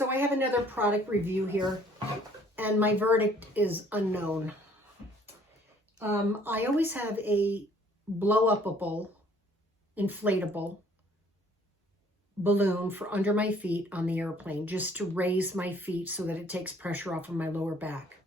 So I have another product review here, and my verdict is unknown. I always have a blow-upable, inflatable balloon for under my feet on the airplane, just to raise my feet so that it takes pressure off of my lower back.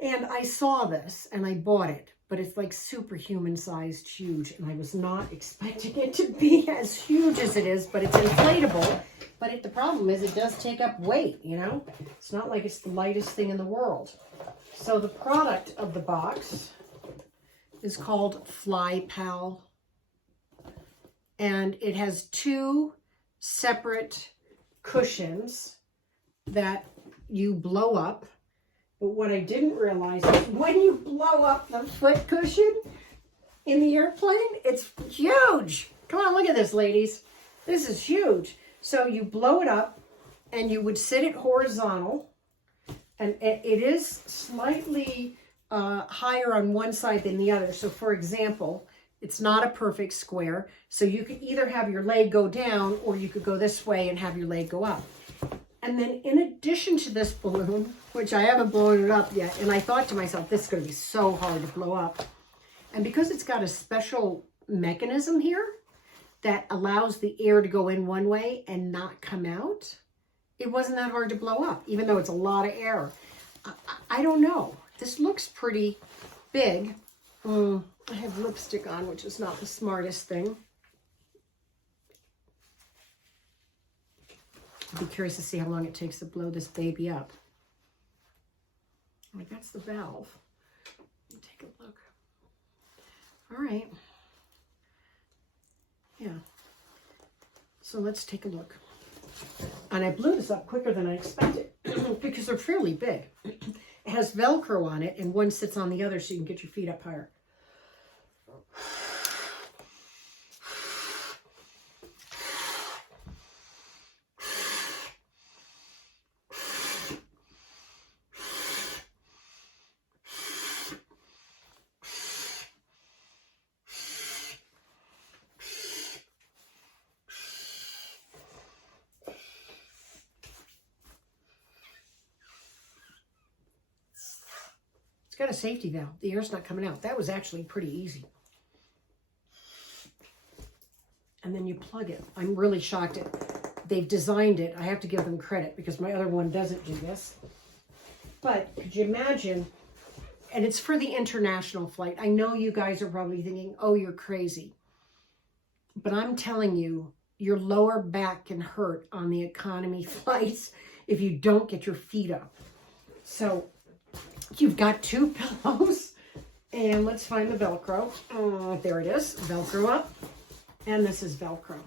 And I saw this and I bought it, but it's like superhuman sized huge, and I was not expecting it to be as huge as it is, but it's inflatable. But the problem is it does take up weight, you know? It's not like it's the lightest thing in the world. So the product of the box is called FLYPAL, and it has two separate cushions that you blow up. But what I didn't realize is when you blow up the foot cushion in the airplane, it's huge. Come on, look at this, ladies. This is huge. So you blow it up and you would sit it horizontal, and it is slightly higher on one side than the other. So for example, it's not a perfect square. So you could either have your leg go down or you could go this way and have your leg go up. And then in addition to this balloon, which I haven't blown it up yet, and I thought to myself, this is going to be so hard to blow up. And because it's got a special mechanism here that allows the air to go in one way and not come out, it wasn't that hard to blow up, even though it's a lot of air. I don't know. This looks pretty big. I have lipstick on, which is not the smartest thing. I'd be curious to see how long it takes to blow this baby up. Like, that's the valve. Let me take a look. All right. Yeah. So let's take a look. And I blew this up quicker than I expected because they're fairly big. It has Velcro on it, and one sits on the other so you can get your feet up higher. Got a safety valve. The air's not coming out. That was actually pretty easy. And then you plug it. I'm really shocked they've designed it. I have to give them credit because my other one doesn't do this. But could you imagine? And it's for the international flight. I know you guys are probably thinking, oh, you're crazy. But I'm telling you, your lower back can hurt on the economy flights if you don't get your feet up. So you've got two pillows, and let's find the Velcro. There it is, Velcro up, and this is Velcro.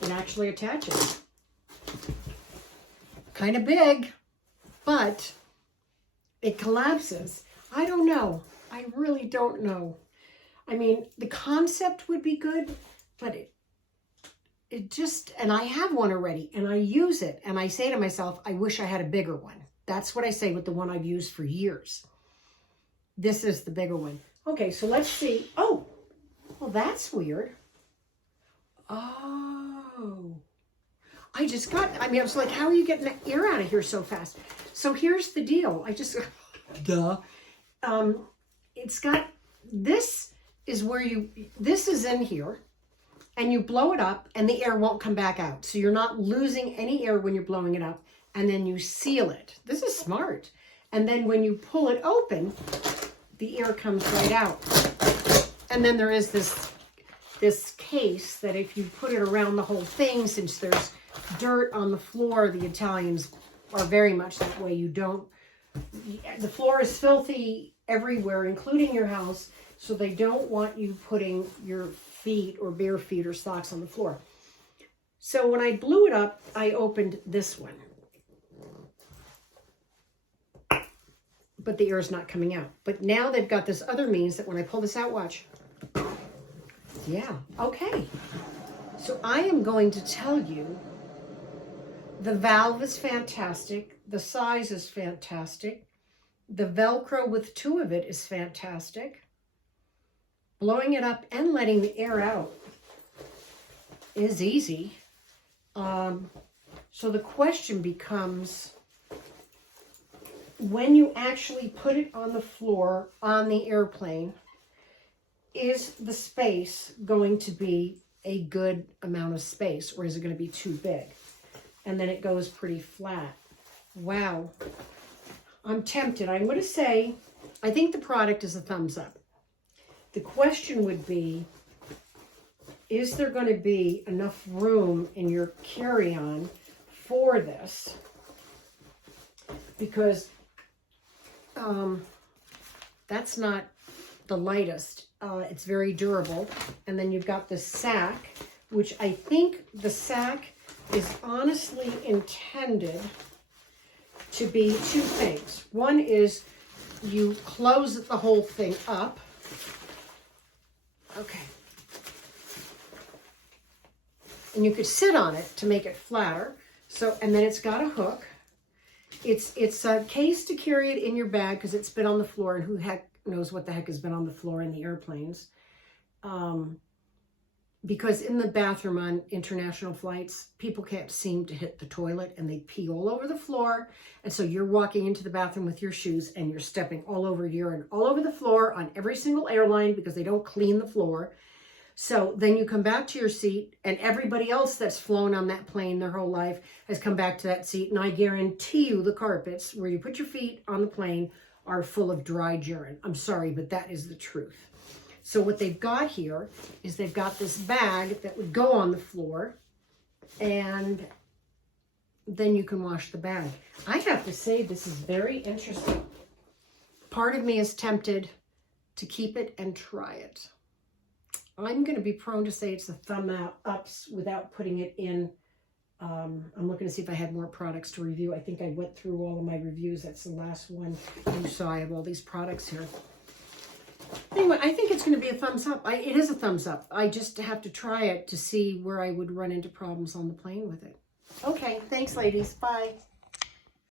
It actually attaches. Kind of big, but it collapses. I don't know. I really don't know. I mean, the concept would be good, but it just, and I have one already, and I use it, and I say to myself, I wish I had a bigger one. That's what I say with the one I've used for years. This is the bigger one. Okay, so let's see. Oh, well, that's weird. Oh, I was like, how are you getting the air out of here so fast? So here's the deal. It's got, this is in here. And you blow it up and the air won't come back out. So you're not losing any air when you're blowing it up. And then you seal it. This is smart. And then when you pull it open, the air comes right out. And then there is this case that if you put it around the whole thing, since there's dirt on the floor, the Italians are very much that way. The floor is filthy everywhere, including your house. So they don't want you putting your feet or bare feet or socks on the floor. So when I blew it up, I opened this one. But the air is not coming out. But now they've got this other means that when I pull this out, watch. Yeah, okay. So I am going to tell you, the valve is fantastic. The size is fantastic. The Velcro with two of it is fantastic. blowing it up and letting the air out is easy. So the question becomes, when you actually put it on the floor on the airplane, is the space going to be a good amount of space, or is it going to be too big? And then it goes pretty flat. Wow. I'm tempted. I'm going to say, I think the product is a thumbs up. The question would be, is there going to be enough room in your carry-on for this? Because that's not the lightest. It's very durable. And then you've got the sack, which I think the sack is honestly intended to be two things. One is you close the whole thing up. Okay. And you could sit on it to make it flatter. So, and then it's got a hook. It's a case to carry it in your bag because it's been on the floor, and who heck knows what the heck has been on the floor in the airplanes. Because in the bathroom on international flights, people can't seem to hit the toilet and they pee all over the floor. And so you're walking into the bathroom with your shoes and you're stepping all over urine, all over the floor on every single airline because they don't clean the floor. So then you come back to your seat, and everybody else that's flown on that plane their whole life has come back to that seat. And I guarantee you the carpets where you put your feet on the plane are full of dried urine. I'm sorry, but that is the truth. So what they've got here is they've got this bag that would go on the floor, and then you can wash the bag. I have to say, this is very interesting. Part of me is tempted to keep it and try it. I'm going to be prone to say it's a thumb ups without putting it in. I'm looking to see if I had more products to review. I think I went through all of my reviews. That's the last one. You saw I have all these products here. Anyway, I think it's going to be a thumbs up. It is a thumbs up. I just have to try it to see where I would run into problems on the plane with it. Okay, thanks, ladies. Bye.